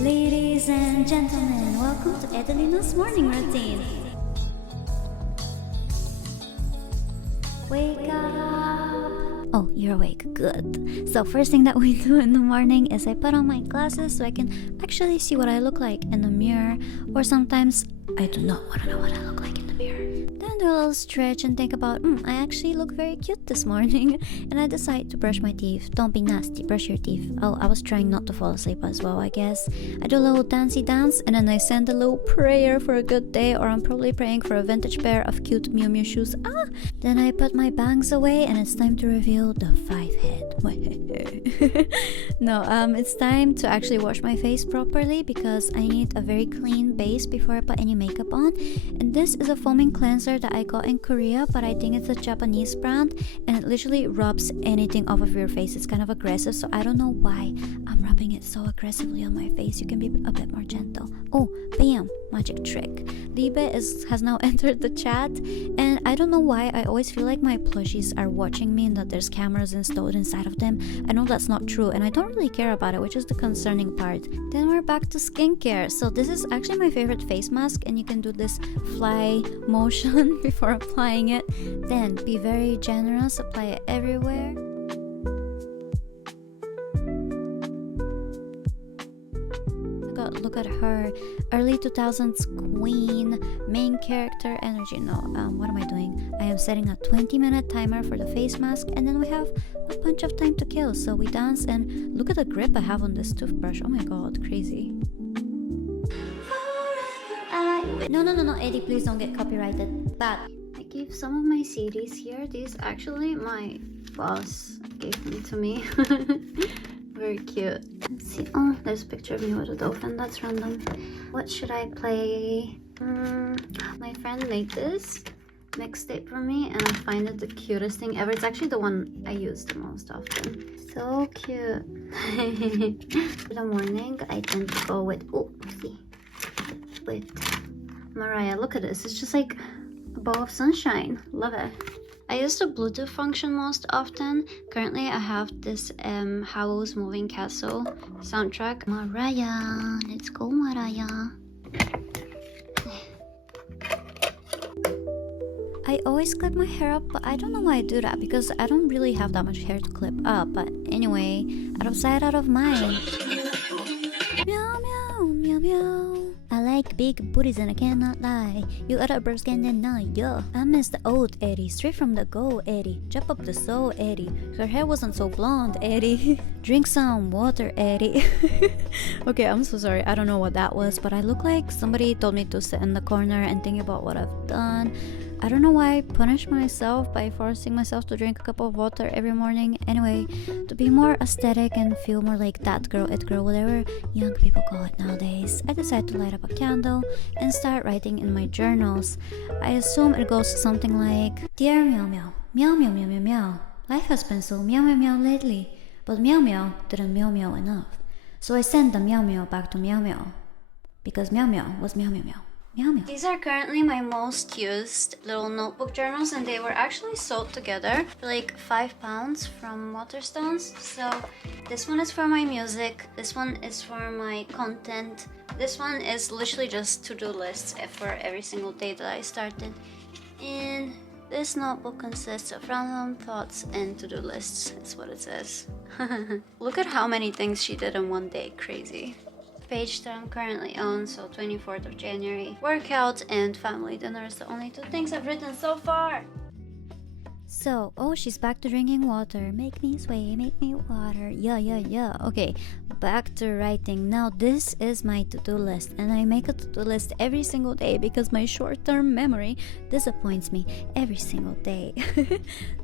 Ladies and gentlemen, welcome to Edelina's morning routine. Wake up! Oh, you're awake. Good. So first thing that we do in the morning is I put on my glasses so I can actually see what I look like in the mirror, or sometimes I do not want to know what I look like in the mirror. Then do a little stretch and think about, I actually look very cute this morning. And I decide to brush my teeth. Don't be nasty, brush your teeth. Oh, I was trying not to fall asleep as well, I guess. I do a little dancey dance and then I send a little prayer for a good day, or I'm probably praying for a vintage pair of cute 𝐒𝐈𝐷 shoes. Then I put my bangs away and it's time to reveal the 5 head. No, it's time to actually wash my face properly because I need a very clean base before I put any makeup on. And this is a foaming cleanser that I got in Korea, but I think it's a Japanese brand and it literally rubs anything off of your face. It's kind of aggressive, so I don't know why I'm rubbing it so aggressively on my face. You can be a bit more gentle. Oh, bam! Magic trick. Libe has now entered the chat, and I don't know why I always feel like my plushies are watching me and that there's cameras installed inside of them. I know that's not true and I don't really care about it, which is the concerning part. Then we're back to skincare. So this is actually my favorite face mask and you can do this fly motion before applying it. Then be very generous, apply it everywhere. Look at her, early 2000s queen, main character energy. No, what am I doing? I am setting a 20-minute timer for the face mask, and then we have a bunch of time to kill. So we dance, and look at the grip I have on this toothbrush. Oh my god, crazy. No, Eddie, please don't get copyrighted. But I gave some of my CDs here. These actually my boss gave them to me. Very cute. Let's see. Oh, there's a picture of me with a dolphin. That's random. What should I play? My friend made this mixtape for me and I find it the cutest thing ever. It's actually the one I use the most often. So cute. For the morning, I tend to go with Mariah. Look at this. It's just like a ball of sunshine. Love it. I use the Bluetooth function most often. Currently, I have this 𝐒𝐤𝐢𝐜 𝐔𝐬𝐞𝐝 soundtrack. Mariah, let's go, Mariah. I always clip my hair up, but I don't know why I do that because I don't really have that much hair to clip up. But anyway, out of sight, out of mind. Meow, meow, meow, meow. I like big booties and I cannot lie. You other bros can deny, yo. I miss the old Eddie, straight from the go, Eddie. Jump up the soul, Eddie. Her hair wasn't so blonde, Eddie. Drink some water, Eddie. Okay, I'm so sorry. I don't know what that was, but I look like somebody told me to sit in the corner and think about what I've done. I don't know why I punish myself by forcing myself to drink a cup of water every morning. Anyway, to be more aesthetic and feel more like that girl, it girl, whatever young people call it nowadays, I decided to light up a candle and start writing in my journals. I assume it goes something like, Dear Meow Meow, Meow Meow Meow Meow Meow. Life has been so meow meow meow lately, but Meow Meow didn't meow meow enough. So I sent the Meow Meow back to Meow Meow, because Meow Meow was Meow Meow Meow. Meow meow. These are currently my most used little notebook journals and they were actually sold together for like £5 from Waterstones. So this one is for my music, this one is for my content, this one is literally just to-do lists for every single day that I started. And this notebook consists of random thoughts and to-do lists, is what it says. Look at how many things she did in one day, crazy. Page that I'm currently on, so 24th of January. Workout and family dinner is the only 2 things I've written so far. So, oh, she's back to drinking water. Make me sway, make me water. Yeah. Okay, back to writing. Now, this is my to-do list, and I make a to-do list every single day because my short-term memory disappoints me every single day.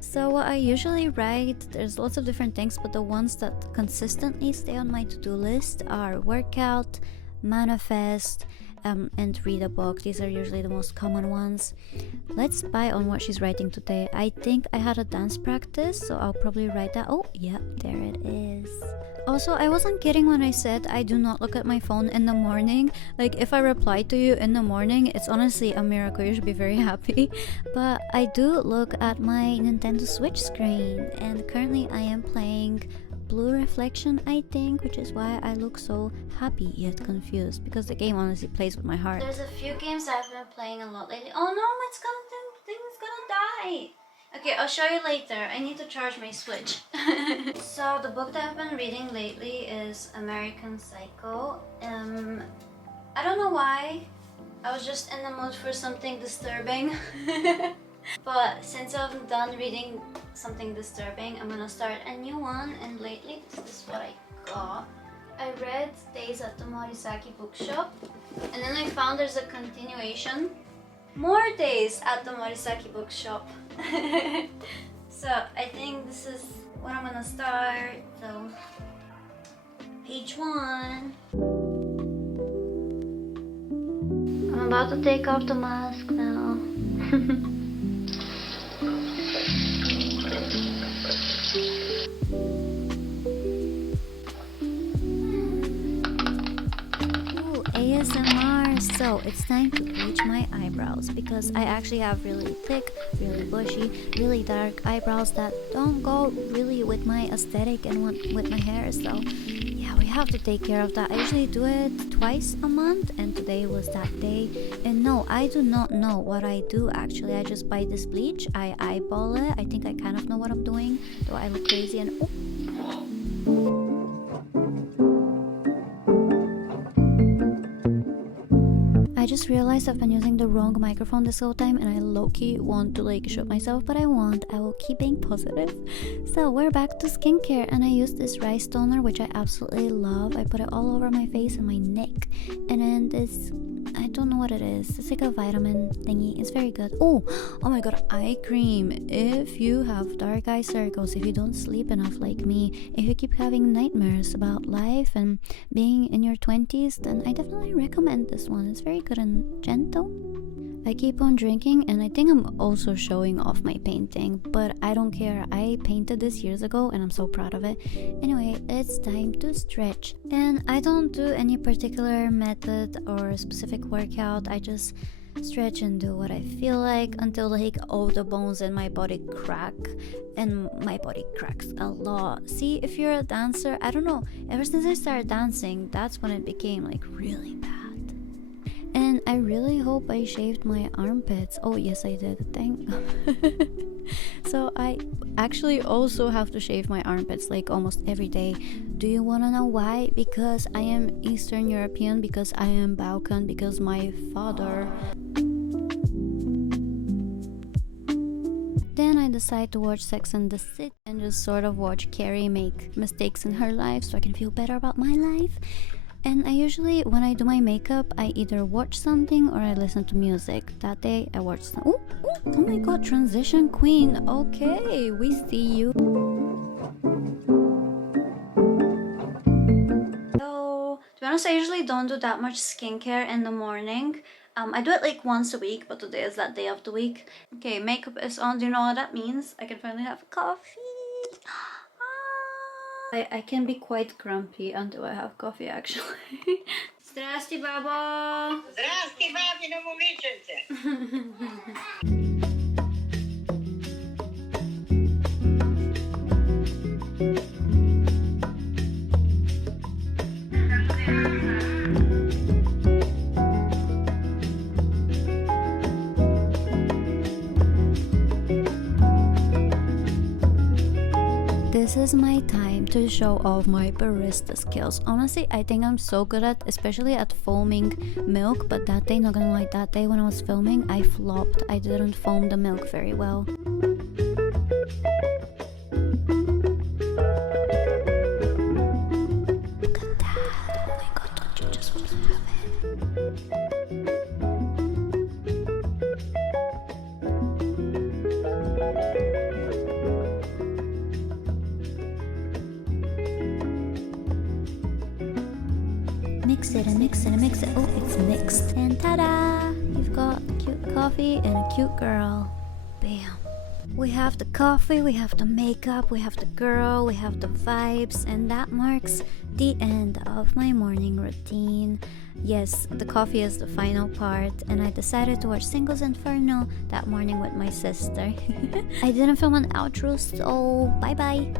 So, what I usually write, there's lots of different things, but the ones that consistently stay on my to-do list are workout, manifest, and read a book. These are usually the most common ones. Let's spy on what she's writing today. I think I had a dance practice, so I'll probably write that. Oh, yeah, there it is. Also, I wasn't kidding when I said I do not look at my phone in the morning. Like, if I reply to you in the morning, it's honestly a miracle. You should be very happy. But I do look at my Nintendo Switch screen, and currently I am playing blue reflection, I think, which is why I look so happy yet confused, because the game honestly plays with my heart. There's a few games I've been playing a lot lately. Oh no, it's gonna die. Okay, I'll show you later. I need to charge my Switch. So the book that I've been reading lately is American Psycho. I don't know why. I was just in the mood for something disturbing. But since I'm done reading something disturbing, I'm gonna start a new one, and lately this is what I got. I read Days at the Morisaki bookshop, and then I found there's a continuation. More Days at the Morisaki bookshop. So I think this is what I'm gonna start. So page 1. I'm about to take off the mask now. ASMR. So it's time to bleach my eyebrows, because I actually have really thick, really bushy, really dark eyebrows that don't go really with my aesthetic and with my hair. So yeah, we have to take care of that. I usually do it twice a month, and today was that day. And no, I do not know what I do actually. I just buy this bleach, I eyeball it. I think I kind of know what I'm doing, though I look crazy. And oh. I just realized I've been using the wrong microphone this whole time, and I low-key want to like shoot myself, but I won't. I will keep being positive. So we're back to skincare, and I use this rice toner, which I absolutely love. I put it all over my face and my neck, and then this, I don't know what it is. It's like a vitamin thingy. It's very good. Oh my god, eye cream. If you have dark eye circles, if you don't sleep enough like me, if you keep having nightmares about life and being in your 20s, then I definitely recommend this one. It's very good and gentle. I keep on drinking, and I think I'm also showing off my painting, but I don't care. I painted this years ago and I'm so proud of it. Anyway, it's time to stretch, and I don't do any particular method or specific workout. I just stretch and do what I feel like until like all the bones in my body crack, and my body cracks a lot. See, if you're a dancer, I don't know, ever since I started dancing, that's when it became like really bad. And I really hope I shaved my armpits. Oh yes, I did. Thank So I actually also have to shave my armpits like almost every day. Do you want to know why? Because I am Eastern European, because I am 𝐒𝐷𝐿, because my father. Then I decide to watch Sex and the City and just sort of watch Carrie make mistakes in her life so I can feel better about my life. And I usually, when I do my makeup, I either watch something or I listen to music. That day I watched some. Oh my god, transition queen. Okay, we see you. So, to be honest, I usually don't do that much skincare in the morning. I do it like once a week, but today is that day of the week. Okay, makeup is on. Do you know what that means? I can finally have coffee. I can be quite grumpy until I have coffee, actually. Zdrasty, babo! Zdrasty, babinому виченце! This is my time to show off my barista skills. Honestly, I think I'm so good at, especially at foaming milk, but that day, not gonna lie, that day when I was filming, I flopped. I didn't foam the milk very well. Look at that. Oh my god, don't you just want to have it? Mix it and mix it and mix it. Oh, it's mixed. And ta-da! You've got cute coffee and a cute girl. Bam. We have the coffee, we have the makeup, we have the girl, we have the vibes, and that marks the end of my morning routine. Yes, the coffee is the final part, and I decided to watch Singles Inferno that morning with my sister. I didn't film an outro, so bye-bye.